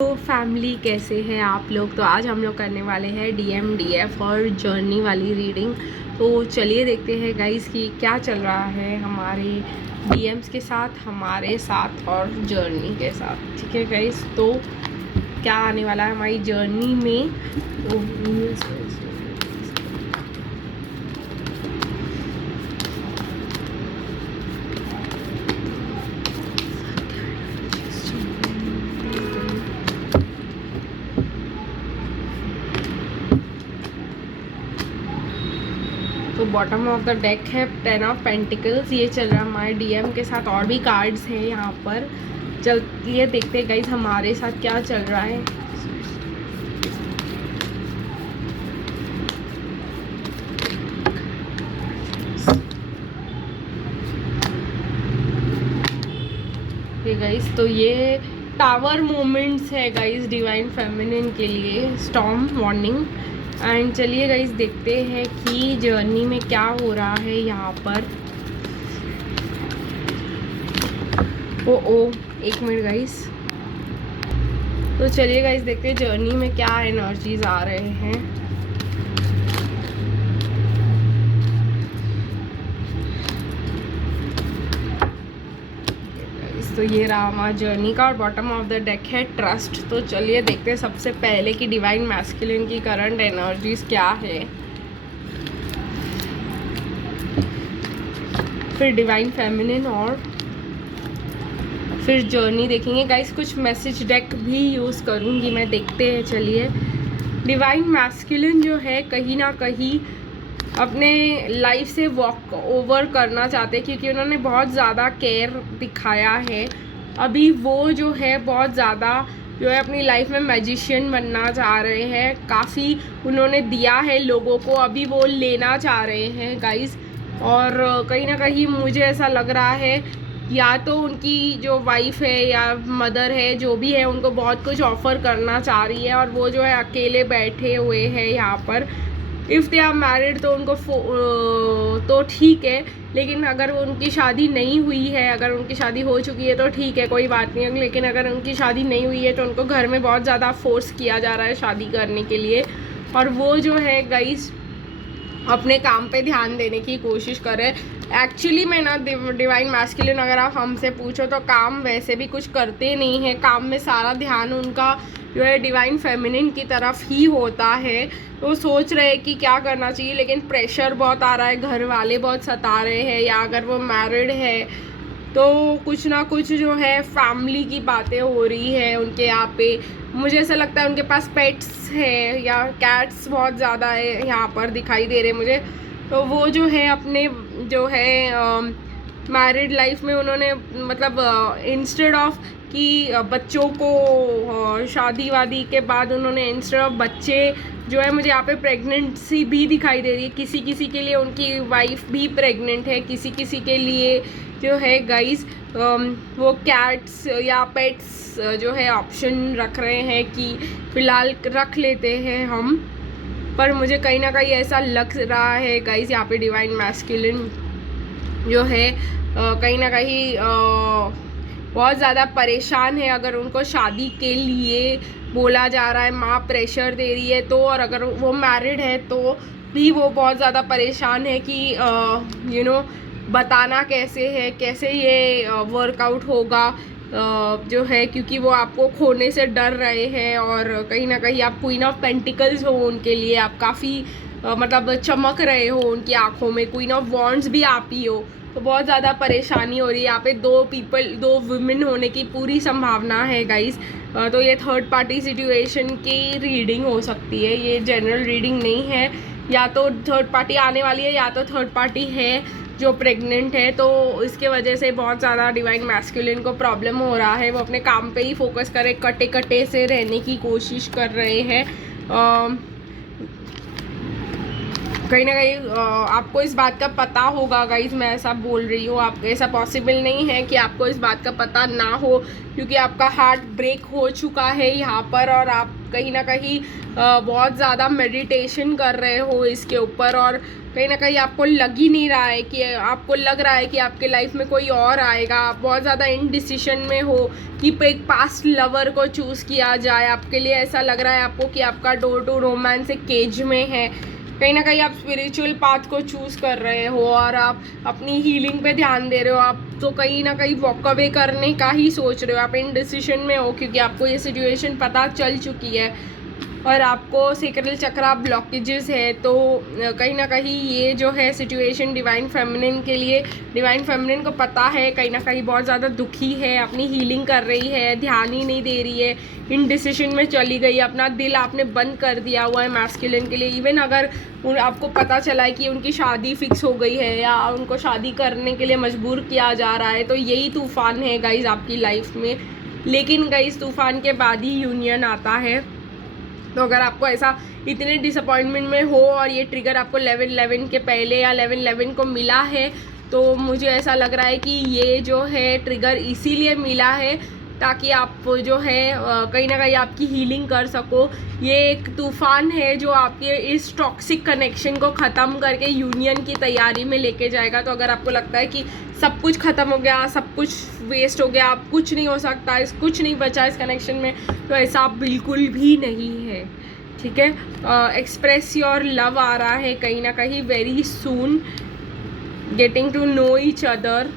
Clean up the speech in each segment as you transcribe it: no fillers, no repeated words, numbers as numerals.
तो फैमिली कैसे हैं आप लोग। तो आज हम लोग करने वाले हैं DMDF और जर्नी वाली रीडिंग। तो चलिए देखते हैं गाइस कि क्या चल रहा है हमारे DMs के साथ, हमारे साथ और जर्नी के साथ। ठीक है गाइस, तो क्या आने वाला है हमारी जर्नी में। तो तो बॉटम ऑफ द डेक है 10 ऑफ पेंटिकल्स। ये चल रहा है हमारे DM के साथ, और भी कार्ड्स हैं यहाँ पर। चलिए देखते हैं गाइस हमारे साथ क्या चल रहा है। गाइस तो ये टावर मोमेंट्स है गाइस डिवाइन फेमिनिन के लिए, स्टॉर्म वार्निंग। एंड चलिए गाइस देखते हैं कि जर्नी में क्या हो रहा है यहाँ पर। ओ एक मिनट गाइस। तो चलिए गाइस देखते हैं जर्नी में क्या एनर्जीज आ रहे हैं। तो ये रहा हमारा जर्नी का, और बॉटम ऑफ द डेक है ट्रस्ट। तो चलिए देखते हैं सबसे पहले कि डिवाइन मैस्कुलिन की करंट एनर्जीज क्या है, फिर डिवाइन फेमिनिन और फिर जर्नी देखेंगे गाइस। कुछ मैसेज डेक भी यूज़ करूँगी मैं, देखते हैं। चलिए डिवाइन मैस्कुलिन जो है कहीं ना कहीं अपने लाइफ से वॉक ओवर करना चाहते हैं, क्योंकि उन्होंने बहुत ज़्यादा केयर दिखाया है। अभी वो जो है बहुत ज़्यादा जो है अपनी लाइफ में मैजिशियन बनना चाह रहे हैं। काफ़ी उन्होंने दिया है लोगों को, अभी वो लेना चाह रहे हैं गाइस। और कहीं ना कहीं मुझे ऐसा लग रहा है या तो उनकी जो वाइफ है या मदर है, जो भी है, उनको बहुत कुछ ऑफ़र करना चाह रही है, और वो जो है अकेले बैठे हुए हैं यहाँ पर। इफ़ दे आर मैरिड तो उनको तो ठीक है, लेकिन अगर उनकी शादी नहीं हुई है, अगर उनकी शादी हो चुकी है तो ठीक है, कोई बात नहीं। लेकिन अगर उनकी शादी नहीं हुई है तो उनको घर में बहुत ज़्यादा फोर्स किया जा रहा है शादी करने के लिए। और वो जो है गाइस अपने काम पे ध्यान देने की कोशिश कर रहे हैं। एक्चुअली मैं ना डिवाइन मैस्कुलिन, अगर आप हमसे पूछो तो काम वैसे भी कुछ करते नहीं हैं। काम में सारा ध्यान उनका जो है डिवाइन फेमिनिन की तरफ ही होता है। तो सोच रहे हैं कि क्या करना चाहिए, लेकिन प्रेशर बहुत आ रहा है, घर वाले बहुत सता रहे हैं, या अगर वो मैरिड है तो कुछ ना कुछ जो है फैमिली की बातें हो रही है उनके यहाँ पे। मुझे ऐसा लगता है उनके पास पेट्स है या कैट्स बहुत ज़्यादा है यहाँ पर दिखाई दे रहे मुझे। तो वो जो है अपने जो है मैरिड लाइफ में उन्होंने मतलब इंस्टेड ऑफ कि बच्चों को शादी वादी के बाद उन्होंने इंस्टेड ऑफ बच्चे जो है, मुझे यहाँ पे प्रेगनेंसी भी दिखाई दे रही है। किसी किसी के लिए उनकी वाइफ भी प्रेग्नेंट है, किसी किसी के लिए जो है गाइस वो कैट्स या पेट्स जो है ऑप्शन रख रहे हैं कि फ़िलहाल रख लेते हैं हम। पर मुझे कहीं ना कहीं ऐसा लग रहा है गाइस यहाँ पे डिवाइन मैस्कुलिन जो है कहीं ना कहीं बहुत ज़्यादा परेशान है। अगर उनको शादी के लिए बोला जा रहा है, माँ प्रेशर दे रही है तो, और अगर वो मैरिड है तो भी वो बहुत ज़्यादा परेशान है कि बताना कैसे है, कैसे ये वर्कआउट होगा जो है, क्योंकि वो आपको खोने से डर रहे हैं। और कहीं ना कहीं आप क्वीन ऑफ पेंटिकल्स हो उनके लिए, आप काफ़ी मतलब चमक रहे हो उनकी आंखों में। क्वीन ऑफ वॉन्ड्स भी आप ही हो, तो बहुत ज़्यादा परेशानी हो रही है यहाँ पे। दो वुमेन होने की पूरी संभावना है गाइस। तो ये थर्ड पार्टी सिचुएशन की रीडिंग हो सकती है, ये जनरल रीडिंग नहीं है। या तो थर्ड पार्टी आने वाली है, या तो थर्ड पार्टी है जो प्रेग्नेंट है। तो इसके वजह से बहुत ज़्यादा डिवाइन मैस्कुलिन को प्रॉब्लम हो रहा है। वो अपने काम पे ही फोकस करे, कटे कटे से रहने की कोशिश कर रहे हैं। कहीं ना कहीं आपको इस बात का पता होगा गाइज, मैं ऐसा बोल रही हूँ, आप ऐसा पॉसिबल नहीं है कि आपको इस बात का पता ना हो, क्योंकि आपका हार्ट ब्रेक हो चुका है यहाँ पर। और आप कहीं ना कहीं बहुत ज़्यादा मेडिटेशन कर रहे हो इसके ऊपर, और कहीं ना कहीं आपको लग ही नहीं रहा है कि आपको लग रहा है कि आपके लाइफ में कोई और आएगा। आप बहुत ज़्यादा इनडिसीजन में हो कि एक पास्ट लवर को चूज़ किया जाए। आपके लिए ऐसा लग रहा है आपको कि आपका डोर टू रोमांस एक केज में है। कहीं ना कहीं आप स्पिरिचुअल पाथ को चूज़ कर रहे हो और आप अपनी हीलिंग पे ध्यान दे रहे हो। आप तो कहीं ना कहीं वॉक अवे करने का ही सोच रहे हो। आप इनडिसीजन में हो क्योंकि आपको ये सिचुएशन पता चल चुकी है और आपको सेक्रल चक्रा ब्लॉकेजेस है। तो कहीं ना कहीं ये जो है सिचुएशन डिवाइन फेमिनिन के लिए, डिवाइन फेमिनिन को पता है कहीं ना कहीं बहुत ज़्यादा दुखी है, अपनी हीलिंग कर रही है, ध्यान ही नहीं दे रही है, इनडिसीजन में चली गई, अपना दिल आपने बंद कर दिया हुआ है मैस्कुलिन के लिए। इवन अगर आपको पता चला है कि उनकी शादी फिक्स हो गई है या उनको शादी करने के लिए मजबूर किया जा रहा है, तो यही तूफ़ान है गाइज आपकी लाइफ में। लेकिन गाइज तूफ़ान के बाद ही यूनियन आता है। तो अगर आपको ऐसा इतने डिसअपॉइंटमेंट में हो और ये ट्रिगर आपको 11/11 के पहले या 11/11 को मिला है, तो मुझे ऐसा लग रहा है कि ये जो है ट्रिगर इसीलिए मिला है ताकि आप जो है कहीं ना कहीं आपकी हीलिंग कर सको। ये एक तूफ़ान है जो आपके इस टॉक्सिक कनेक्शन को ख़त्म करके यूनियन की तैयारी में लेके जाएगा। तो अगर आपको लगता है कि सब कुछ ख़त्म हो गया, सब कुछ वेस्ट हो गया, अब कुछ नहीं हो सकता, कुछ नहीं बचा इस कनेक्शन में, तो ऐसा बिल्कुल भी नहीं है। ठीक है, एक्सप्रेस योर लव आ रहा है कहीं ना कहीं very soon, getting to know each other,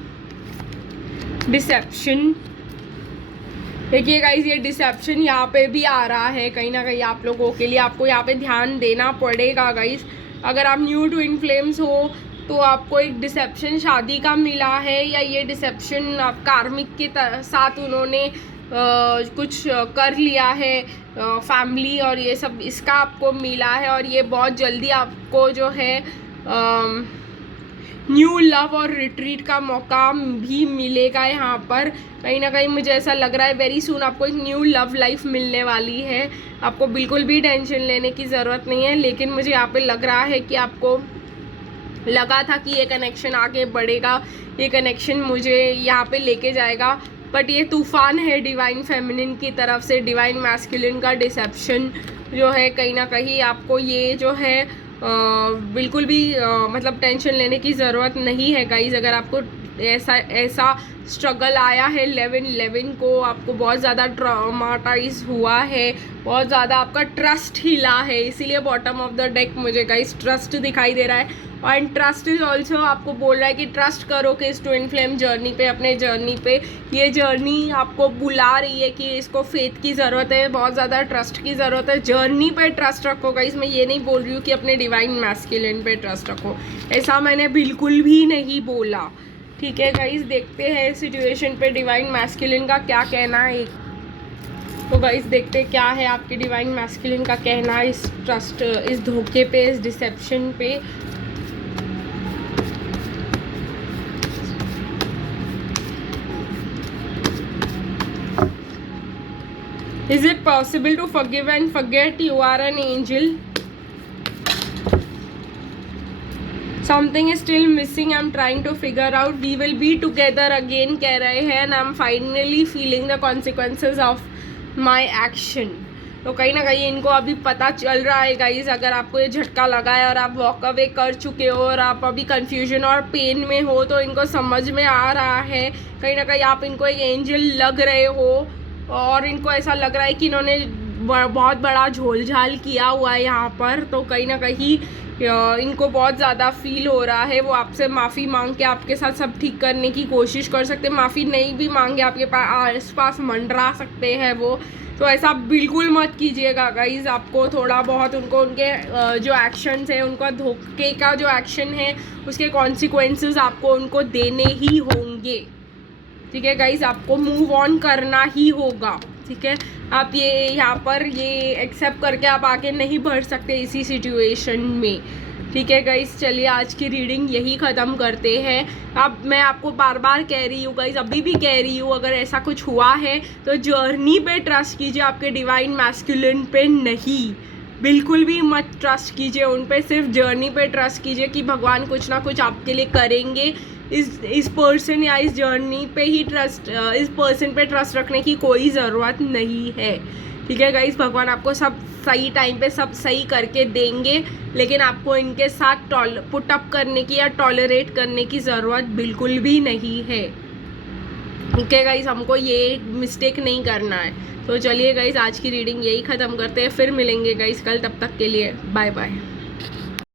deception. देखिए गाइज ये डिसेप्शन यहाँ पे भी आ रहा है कहीं ना कहीं आप लोगों के लिए। आपको यहाँ पे ध्यान देना पड़ेगा गाइज। अगर आप न्यू टू इन फ्लेम्स हो तो आपको एक डिसेप्शन शादी का मिला है, या ये डिसेप्शन आप कार्मिक के साथ उन्होंने कुछ कर लिया है, फैमिली और ये सब, इसका आपको मिला है। और ये बहुत जल्दी आपको जो है न्यू लव और रिट्रीट का मौका भी मिलेगा यहाँ पर। कहीं ना कहीं मुझे ऐसा लग रहा है वेरी सून आपको एक न्यू लव लाइफ मिलने वाली है। आपको बिल्कुल भी टेंशन लेने की ज़रूरत नहीं है। लेकिन मुझे यहाँ पे लग रहा है कि आपको लगा था कि ये कनेक्शन आगे बढ़ेगा, ये कनेक्शन मुझे यहाँ पे लेके जाएगा, बट ये तूफ़ान है डिवाइन फेमिनिन की तरफ से। डिवाइन मैस्कुलिन का डिसेप्शन जो है कहीं ना कहीं आपको ये जो है बिल्कुल भी मतलब टेंशन लेने की ज़रूरत नहीं है गाइज। अगर आपको ऐसा स्ट्रगल आया है 11/11 को, आपको बहुत ज़्यादा ट्रॉमाटाइज हुआ है, बहुत ज़्यादा आपका ट्रस्ट हिला है, इसीलिए बॉटम ऑफ द डेक मुझे गाइज ट्रस्ट दिखाई दे रहा है। एंड ट्रस्ट इज ऑल्सो आपको बोल रहा है कि ट्रस्ट करो कि इस ट्विन फ्लेम जर्नी पे, अपने जर्नी पे, ये जर्नी आपको बुला रही है कि इसको फेथ की ज़रूरत है, बहुत ज़्यादा ट्रस्ट की ज़रूरत है। जर्नी पे ट्रस्ट रखो गाइस। मैं ये नहीं बोल रही हूँ कि अपने डिवाइन मैस्कुलिन पे ट्रस्ट रखो, ऐसा मैंने बिल्कुल भी नहीं बोला। ठीक है गाइस, देखते हैं सिचुएशन पे डिवाइन मैस्कुलिन का क्या कहना है। तो गाइस देखते हैं क्या है आपके डिवाइन मैस्कुलिन का कहना इस ट्रस्ट, इस धोखे पे, इस डिसेप्शन पे। Is it possible to forgive and forget? You are an angel. Something is still missing. I'm trying to figure out. We will be together again कह रहे हैं, and I'm finally feeling the consequences of my action. तो कहीं ना कहीं इनको अभी पता चल रहा है गाइज। अगर आपको ये झटका लगा है और आप वॉक अवे कर चुके हो और आप अभी कंफ्यूजन और पेन में हो, तो इनको समझ में आ रहा है कहीं ना कहीं आप इनको एक एंजल लग रहे हो और इनको ऐसा लग रहा है कि इन्होंने बहुत बड़ा झोलझाल किया हुआ है यहाँ पर। तो कहीं ना कहीं इनको बहुत ज़्यादा फील हो रहा है। वो आपसे माफ़ी मांग के आपके साथ सब ठीक करने की कोशिश कर सकते हैं, माफ़ी नहीं भी मांगे आपके आस पास मंडरा सकते हैं वो। तो ऐसा बिल्कुल मत कीजिएगा गाइज। आपको थोड़ा बहुत उनको उनके जो एक्शंस है, उनका धोखे का जो एक्शन है, उसके कॉन्सिक्वेंसेस आपको उनको देने ही होंगे। ठीक है गाइज, आपको मूव ऑन करना ही होगा। ठीक है, आप ये यहाँ पर ये एक्सेप्ट करके आप आगे नहीं बढ़ सकते इसी सिचुएशन में। ठीक है गाइज, चलिए आज की रीडिंग यही ख़त्म करते हैं। अब मैं आपको बार बार कह रही हूँ गाइज, अभी भी कह रही हूँ, अगर ऐसा कुछ हुआ है तो जर्नी पे ट्रस्ट कीजिए, आपके डिवाइन मैस्कुलिन पे नहीं। बिल्कुल भी मत ट्रस्ट कीजिए उन पे, सिर्फ जर्नी पे ट्रस्ट कीजिए कि भगवान कुछ ना कुछ आपके लिए करेंगे। इस पर्सन या इस जर्नी पे ही ट्रस्ट, इस पर्सन पे ट्रस्ट रखने की कोई ज़रूरत नहीं है। ठीक है गाइस, भगवान आपको सब सही टाइम पे सब सही करके देंगे, लेकिन आपको इनके साथ पुट अप करने की या टॉलरेट करने की ज़रूरत बिल्कुल भी नहीं है। ठीक है गाइस, हमको ये मिस्टेक नहीं करना है। तो चलिए गाइस, आज की रीडिंग यही ख़त्म करते हैं, फिर मिलेंगे गाइस कल, तब तक के लिए बाय बाय।